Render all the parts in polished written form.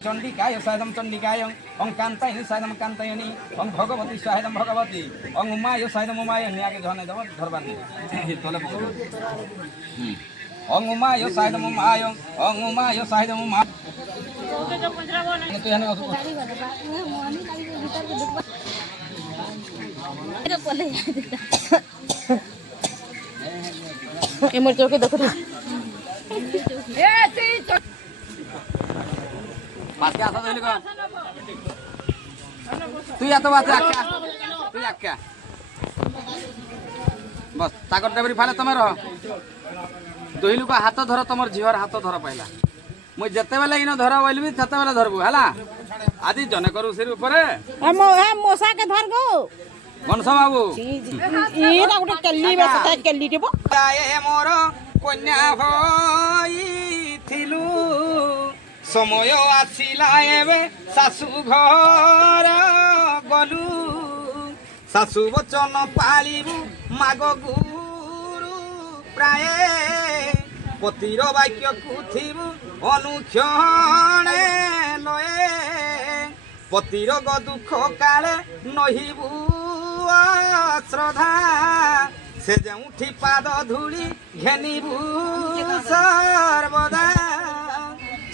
চণ্ডিকায় সায়দম চণ্ডিকায় অং কান্তায়নি সায়দম কান্তায়নি অং ভগবতী সায়দম ভগবতী অং উমায় সায়দম উমায়নি আগে ঝনে দেব ধরবার নেই তলে পড়ব অং উমায় সায়দম উমায় অং উমায় সায়দম উমা তুই এখানে বসো এমর চোখে দেখো পাঁচকে আসা ধরলি কো তুই এত বাজে আক্কা তুই আক্কা বস তাকর ডেবরি ফালে তুমি রহ দুই লোক হাত ধর তোমার ঝিওর হাত ধর পাইলা মুই যেতেবেলে ইনো ধর বলবি সেতেবেলে ধরবু হেলা আদি জনে করু সির উপরে মশাকে ধরগো মনসা বাবু এরা গোটে কেলি বেসতা কেলি দেব মোর কন্যা হইথিলু সময় আসিলা এবে শাশু ঘর গলু শাশু বচন পালিবু মাগ গুরু প্রায় পতির বাক্য কুথিবু অনুক্ষণে লয়ে পতির দুঃখ কালে নহিবু শ্রদ্ধা সে যেউঠি পাদ ধূলি ঘেনিবু সর্বদা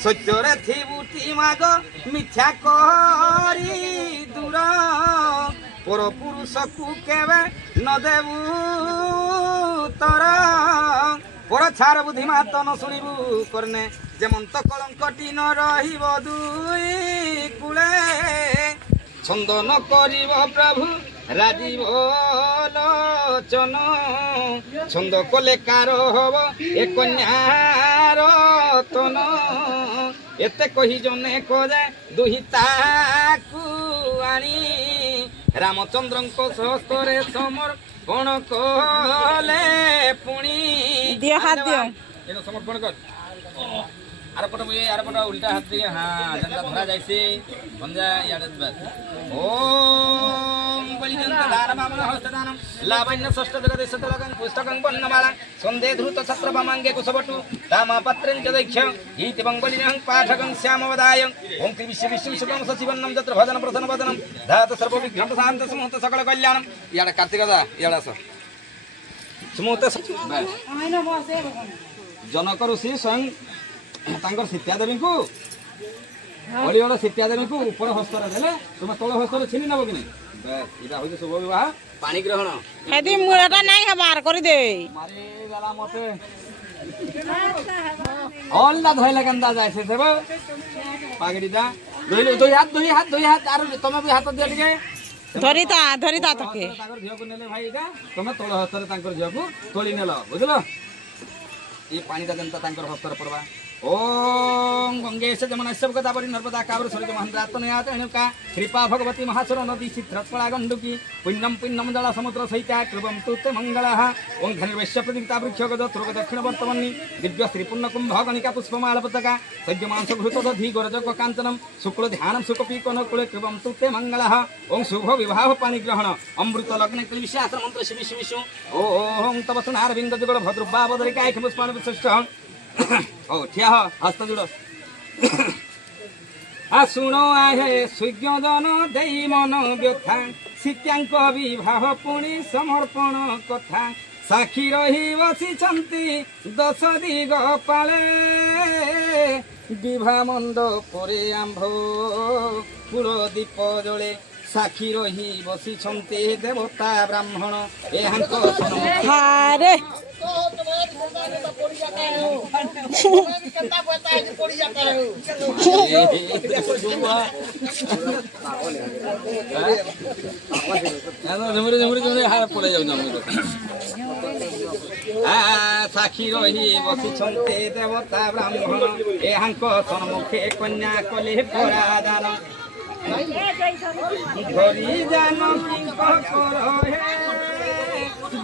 সত্যরে থিবুটি মাগ মিথ্যা করি দূর পর পুরুষকু কেবে নদেবু তর পর ছাড় বুদ্ধিমাত ন শুনিবু করনে যেমন তো কলঙ্কটি ন রহিব দুই কূলে ছন্দ ন করিব প্রভু রাজীব লোচন ছন্দ কলে কার হব এ কন্যার তন এতে কহি জনে কজে দুহিতাকু আনি রামচন্দ্রଙ୍କ সহস্ତରେ সমর্পণ কলে পুଣି দিও হাত দিও এনো সমর্পণ কর আরপট উল্টা হাত দিয়ে হ্যাঁ যেটা ধরা যাইছে বন্ধা ইয়াড়ে বাস ওম বলিজন্ত দান বামন হস্তদানম লাবণ্য ষষ্ঠ জগতে শতলকং পুস্তকং বন্নমালা সন্ধে ধৃত ছাত্র বামাঙ্গে কুশবটু তামা পাত্রেন চ দক্ষ ইতিবং বলিনহং পাঠকং শ্যামবদায়ং ওম ত্রি বিশ্ব বিশ্ব সুখং সচিবন্নম যত্র ভজন প্রসন্ন বদনম ধাত সর্ব বিঘ্ন শান্ত সমুহূর্ত সকল কল্যাণম ইয়াড়ে কার্তিক দা ইয়াড়ে আস সমুহূর্ত জনক ঋষি স্বয়ং ତାଙ୍କର ସୀତା ଦେବୀଙ୍କୁ ଅଳି ଅଳ ସୀତା ଦେବୀଙ୍କୁ ଉପର ହସ୍ତରେ ଦେଲେ ତୁମେ ତଳ ହସ୍ତରେ ଛିନି ନେବ କି ନାହିଁ ଏଇଟା ହଉଛି ଶୁଭ ବିବାହ ପାଣି ଗ୍ରହଣ ହେଦି ମୂଳଟା ନାଇଁ ହବାର କରିଦେ ମାରିଦେଲା ମତେ ଅଲ୍ଲା ଧଇଲେ କେନ୍ତା যায় ସେ ଦେବ ପାଗଡ଼ିଟା ଦୁଇ ହାତ ଆର ତମେ ବି ହାତ ଦିଅ ଟିକେ ଧରିତା ତକେ ତାଙ୍କର ଝିଅକୁ ନେଲେ ଭାଇ ଏଇଟା ତମେ ତଳ ହସ୍ତରେ ତାଙ୍କର ଝିଅକୁ ତୋଳି ନେଲ ବୁଝିଲ ଏ ପାଣିଟା ଯେନ୍ତା ତାଙ୍କର ହସ୍ତରେ ପଡ଼ବା ओम गंगेश जमुनेश्वर गोदावरी नर्मदा कावेरी सरयू महानदातनयात एणुका कृपा भगवती महासुर नदी चित्रकला गंडुकी पुण्यम पुण्यम जल समुद्र सहिता कृपम तुते मंगलः ओम धनुर्वैश्य प्रतिता वृक्ष गद तुर्ग दक्षिण वर्तमन्नि दिव्य श्री पूर्ण कुंभ गणिका पुष्पमाल पताका सज्ज मांस घृत दधि गोरजक कांचनम शुक्ल ध्यानम सुकपी कोन कुले कृपम तुते मंगलः ओम शुभ विवाह पाणि ग्रहण अमृत लग्न क्लिशास्त्र मंत्र शिव शिव शिव ओम तव सुनार बिंद जुगल भद्रबाबदरिका एक पुष्पान विशिष्ट ओ ठिया हो हस्त जुड़ो आ शुण आहे सुज्ञजन देई मन व्यथा सीत्यांक विवाह पुणी समर्पण कथा साक्षी रही बसिछंती दश दिग पाले विवाह मंद परे आंभ कुल दीप जले साक्षी रही बसिछंती देवता ब्राह्मण एहांक हारे साक्षी रही बसिछंते देवता ब्राह्मण एहांक सन्मुखे कन्या कले परादान धरी जान कर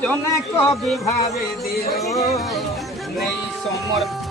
जने कवि भावे दिल नहीं समर्पण